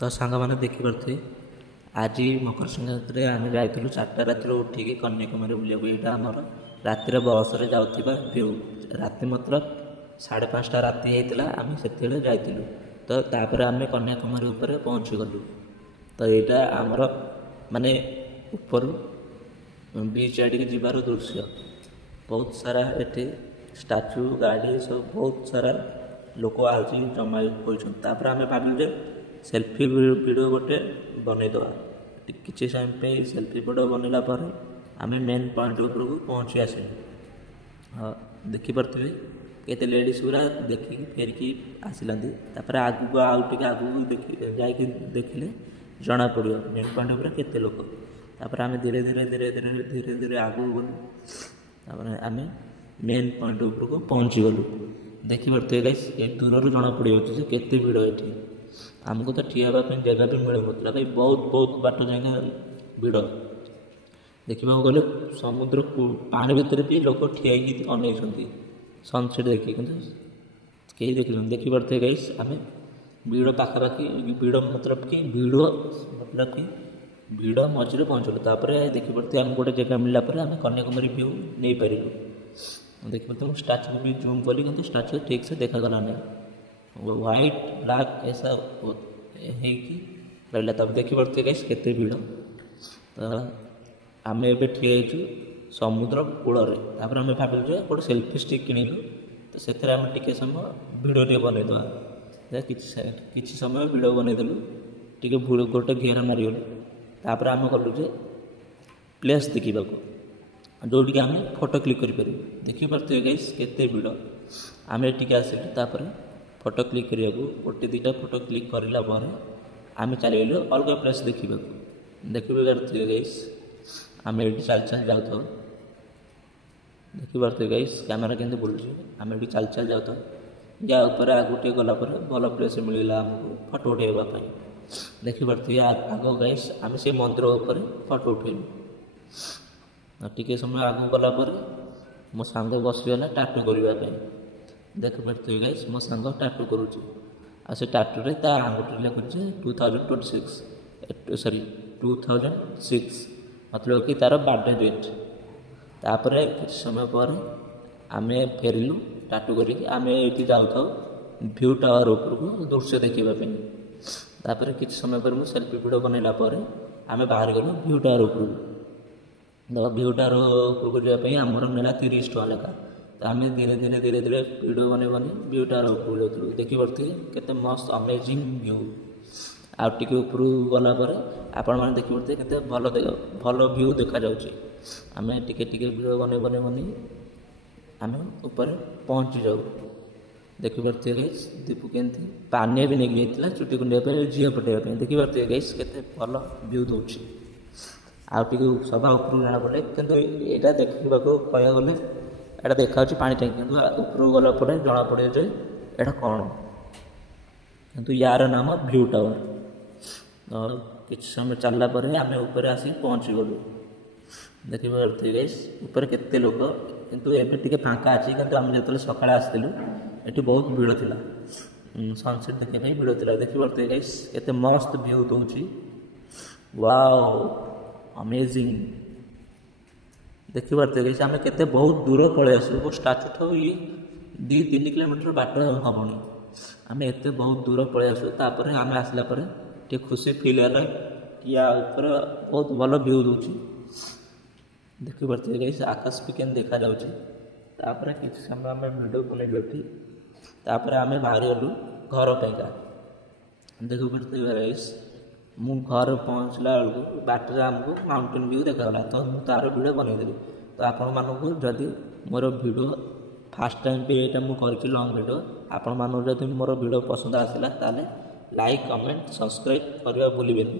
ତ ସାଙ୍ଗମାନେ ଦେଖିପାରୁଥିବେ ଆଜି ମକର ସଂକ୍ରାନ୍ତିରେ ଆମେ ଯାଇଥିଲୁ 4ଟା ରାତିରୁ ଉଠିକି କନ୍ୟାକୁମାରୀ ବୁଲିବାକୁ। ଏଇଟା ଆମର ରାତିରେ ବସ୍ରେ ଯାଉଥିବା ଭିଉ। ରାତି ମାତ୍ର 5:30 ରାତି ହେଇଥିଲା, ଆମେ ସେତେବେଳେ ଯାଇଥିଲୁ। ତ ତାପରେ ଆମେ କନ୍ୟାକୁମାରୀ ଉପରେ ପହଞ୍ଚିଗଲୁ। ତ ଏଇଟା ଆମର ମାନେ ଉପରୁ ବିଚ୍ ଆଡ଼ିକି ଯିବାର ଦୃଶ୍ୟ। ବହୁତ ସାରା ଏଠି ଷ୍ଟାଚୁ ଗାଡ଼ି ସବୁ ବହୁତ ସାରା ଲୋକ ଆସି ଜମା ହୋଇଛନ୍ତି। ତାପରେ ଆମେ ଭାବିଲୁ ଯେ ସେଲ୍ଫି ଭିଡ଼ିଓ ଗୋଟେ ବନେଇଦେବା। କିଛି ସମୟ ପାଇଁ ସେଲ୍ଫି ଭିଡ଼ିଓ ବନେଇଲା ପରେ ଆମେ ମେନ୍ ପଏଣ୍ଟ ଉପରକୁ ପହଞ୍ଚି ଆସିଲୁ। ଦେଖିପାରୁଥିବେ କେତେ ଲେଡ଼ିଜ୍ ଗୁଡ଼ା ଦେଖିକି ଫେରିକି ଆସିଲାନ୍ତି। ତାପରେ ଆଗକୁ ଆଉ ଟିକେ ଆଗକୁ ଯାଇକି ଦେଖିଲେ ଜଣାପଡ଼ିବ ମେନ୍ ପଏଣ୍ଟ ଉପରେ କେତେ ଲୋକ। ତାପରେ ଆମେ ଧୀରେ ଧୀରେ ଆଗକୁ ଗଲୁ। ତାପରେ ଆମେ ମେନ୍ ପଏଣ୍ଟ ଉପରକୁ ପହଞ୍ଚିଗଲୁ। ଦେଖିପାରୁଥିବେ ଗାଇସ୍, ଏ ଦୂରରୁ ଜଣାପଡ଼ିଯାଉଛି ଯେ କେତେ ଭିଡ଼ ଏଠି। ଆମକୁ ତ ଠିଆ ହେବା ପାଇଁ ଜାଗା ବି ମିଳୁନଥିଲା ଭାଇ, ବହୁତ ବାଟ ଜାଗା ଭିଡ଼। ଦେଖିବାକୁ ଗଲେ ସମୁଦ୍ର ପାଣି ଭିତରେ ବି ଲୋକ ଠିଆ ହେଇକି ଅନେଇଛନ୍ତି ସନସେଟ୍ ଦେଖି, କିନ୍ତୁ କେହି ଦେଖିଛନ୍ତି। ଦେଖିପାରୁଥିବେ ଗାଇସ୍, ଆମେ ଭିଡ଼ ପାଖାପାଖି ଭିଡ଼ ମଝିରେ ପହଞ୍ଚିଲୁ। ତାପରେ ଦେଖିପାରୁଥିବେ ଆମକୁ ଗୋଟେ ଜାଗା ମିଳିଲା ପରେ ଆମେ କନ୍ୟାକୁମାରୀ ଭିଉ ନେଇପାରିଲୁ। ଦେଖିପାରୁଥିବେ ଷ୍ଟାଚୁ ବି ଜୁମ୍ କଲି, କିନ୍ତୁ ଷ୍ଟାଚୁ ଠିକ୍ସେ ଦେଖାଗଲା ନାହିଁ, ହ୍ୱାଇଟ୍ ବ୍ଲାକ୍ ଏସା ହେଇକି ରହିଲା। ତାପରେ ଦେଖିପାରୁଥିବେ ଗାଇସ୍ କେତେ ଭିଡ଼। ତ ଆମେ ଏବେ ଠିଆ ହେଇଛୁ ସମୁଦ୍ର କୂଳରେ। ତାପରେ ଆମେ ଭାବିଲୁ ଯେ ଗୋଟେ ସେଲ୍ଫି ଷ୍ଟିକ୍ କିଣିଲୁ। ତ ସେଥିରେ ଆମେ ଟିକେ ସମୟ ଭିଡ଼ିଓ ଟିକେ ବନେଇଦେବା। କିଛି ସମୟ ଭିଡ଼ିଓ ବନେଇଦେଲୁ, ଟିକେ ଗୋଟେ ଘେରା ମାରିଗଲୁ। ତାପରେ ଆମେ ଗଲୁ ଯେ ପ୍ଲେସ୍ ଦେଖିବାକୁ, ଯେଉଁଠିକି ଆମେ ଫଟୋ କ୍ଲିକ୍ କରିପାରିବୁ। ଦେଖିପାରୁଥିବେ ଗାଇସ୍ କେତେ ଭିଡ଼। ଆମେ ଏଠିକି ଆସିଲୁ, ତାପରେ ଫଟୋ କ୍ଲିକ୍ କରିବାକୁ ଗୋଟେ ଦୁଇଟା ଫଟୋ କ୍ଲିକ୍ କରିଲା ପରେ ଆମେ ଚାଲିଗଲୁ ଅଲଗା ପ୍ଲେସ୍ ଦେଖିବାକୁ। ଦେଖିପାରୁଥିବେ ଗାଇସ୍, ଆମେ ଏଠି ଚାଲି ଯାଉଥାଉ। ଦେଖିପାରୁଥିବେ ଗାଇସ୍ କ୍ୟାମେରା କେମିତି ବୁଲୁଛି। ଆମେ ଏଠି ଚାଲି ଯାଉଥାଉ। ଯାହା ଉପରେ ଆଗକୁ ଟିକେ ଗଲା ପରେ ଭଲ ପ୍ଲେସ୍ ମିଳିଲା ଆମକୁ ଫଟୋ ଉଠାଇବା ପାଇଁ। ଦେଖିପାରୁଥିବେ ଆଗ ଗାଇସ୍, ଆମେ ସେ ମନ୍ଦିର ଉପରେ ଫଟୋ ଉଠାଇଲୁ। ଟିକେ ସମୟ ଆଗକୁ ଗଲା ପରେ ମୋ ସାଙ୍ଗ ବସିଗଲା ଟାଟୁ କରିବା ପାଇଁ। ଦେଖିପାରୁଥିବେ ଗାଇସ୍, ମୋ ସାଙ୍ଗ ଟାଟୁ କରୁଛି। ଆଉ ସେ ଟାଟୁରେ ତା ଆଙ୍ଗୁଠିରେ ଲେଖୁଛି 2006 ମତଲବ କି ତା'ର ବାର୍ଥଡେ ଡେଟ୍। ତାପରେ କିଛି ସମୟ ପରେ ଆମେ ଫେରିଲୁ ଟାଟୁ କରିକି। ଆମେ ଏଇଠି ଯାଉଥାଉ ଭିଉ ଟାୱାର ଉପରକୁ ଦୃଶ୍ୟ ଦେଖିବା ପାଇଁ। ତାପରେ କିଛି ସମୟ ପରେ ମୁଁ ସେଲ୍ଫି ଭିଡ଼ିଓ ବନେଇଲା ପରେ ଆମେ ବାହାରିଗଲୁ ଭିଉ ଟାୱାର ଉପରକୁ। ଭିଉ ଟାୱାର ଉପରକୁ ଯିବା ପାଇଁ ଆମର ନେଲା 30 ଟଙ୍କା ଲେଖା। ତ ଆମେ ଧୀରେ ଧୀରେ ଭିଡ଼ିଓ ବନେଇ ଭିଉ ଟାୱାର ଉପରକୁ ଯାଉଥିଲୁ। ଦେଖିପାରୁଥିବେ କେତେ ମସ୍ତ ଅମେଜିଂ ଭିଉ। ଆଉ ଟିକେ ଉପରକୁ ଗଲା ପରେ ଆପଣମାନେ ଦେଖିପାରୁଥିବେ କେତେ ଭଲ ଭିଉ ଦେଖାଯାଉଛି। ଆମେ ଟିକେ ଭିଡ଼ିଓ ବନେଇ ଆମେ ଉପରେ ପହଞ୍ଚି ଯାଉ। ଦେଖିପାରୁଥିବେ ଗାଇସ୍, ଦୀପୁ କେମିତି ପାନୀୟ ବି ନେଇକି ଯାଇଥିଲା ଚୁଟି କୁଣ୍ଡିବା ପାଇଁ, ଝିଅ ପଟେଇବା ପାଇଁ। ଦେଖିପାରୁଥିବେ ଗାଇସ୍ କେତେ ଭଲ ଭିଉ ଦେଉଛି। ଆଉ ଟିକେ ସଭା ଉପରକୁ ଜଣାପଡ଼େ, କିନ୍ତୁ ଏଇଟା ଦେଖିବାକୁ କହିବାକୁ ଗଲେ ଏଇଟା ଦେଖାଯାଉଛି ପାଣି ଟାଙ୍କି, କିନ୍ତୁ ଉପରକୁ ଗଲା ପରେ ଜଣାପଡ଼େ ଯେ ଏଇଟା କ'ଣ। କିନ୍ତୁ ୟାର ନାମ ଭିଉ ଟାୱାର। ତ କିଛି ସମୟ ଚାଲିଲା ପରେ ଆମେ ଉପରେ ଆସିକି ପହଞ୍ଚିଗଲୁ। ଦେଖିପାରୁଥିବେ ଗାଇସ୍ ଉପରେ କେତେ ଲୋକ, କିନ୍ତୁ ଏବେ ଟିକେ ଫାଙ୍କା ଅଛି। କିନ୍ତୁ ଆମେ ଯେତେବେଳେ ସକାଳେ ଆସିଥିଲୁ ଏଠି ବହୁତ ଭିଡ଼ ଥିଲା, ସନସେଟ୍ ଦେଖିବା ପାଇଁ ଭିଡ଼ ଥିଲା। ଦେଖିପାରୁଥିବେ ଗାଇସ୍ କେତେ ମସ୍ତ ଭିଉ ଦେଉଛି। Wow amazing. ଦେଖିପାରୁଥିବେ ଗାଇସ୍ ଆମେ କେତେ ବହୁତ ଦୂର ପଳେଇ ଆସିଲୁ। ଷ୍ଟାଚୁ ଠାରୁ 2-3 କିଲୋମିଟର ବାଟ ହେବଣି, ଆମେ ଏତେ ବହୁତ ଦୂର ପଳେଇ ଆସିଲୁ। ତାପରେ ଆମେ ଆସିଲା ପରେ ଟିକେ ଖୁସି ଫିଲ୍ ହେଲା କି ୟା ଉପରେ ବହୁତ ଭଲ ଭିଉ ଦେଉଛି। ଦେଖିପାରୁଥିବେ ଗାଇସ୍ ଆକାଶ ବି କେମିତି ଦେଖାଯାଉଛି। ତାପରେ କିଛି ସମୟ ଆମେ ଭିଡ଼ିଓ ବନେଇଲୁ ଏଠି। ତାପରେ ଆମେ ବାହାରିଗଲୁ ଘର ପାଇଁକା। ଦେଖିପାରୁଥିବେ ଗାଇସ୍, ମୁଁ ଘରେ ପହଞ୍ଚିଲା ବେଳକୁ ବାଟରେ ଆମକୁ ମାଉଣ୍ଟେନ୍ ଭିଉ ଦେଖାଗଲା। ତ ମୁଁ ତା'ର ଭିଡ଼ିଓ ବନେଇଦେଲି। ତ ଆପଣମାନଙ୍କୁ ଯଦି ମୋର ଭିଡ଼ିଓ ଫାର୍ଷ୍ଟ ଟାଇମ୍ ବି ଏଇଟା ମୁଁ କରିଛି ଲଙ୍ଗ୍ ଭିଡ଼ିଓ, ଆପଣମାନଙ୍କୁ ଯଦି ମୋର ଭିଡ଼ିଓ ପସନ୍ଦ ଆସିଲା ତାହେଲେ ଲାଇକ୍, କମେଣ୍ଟ, ସବସ୍କ୍ରାଇବ୍ କରିବା ଭୁଲିବେନି।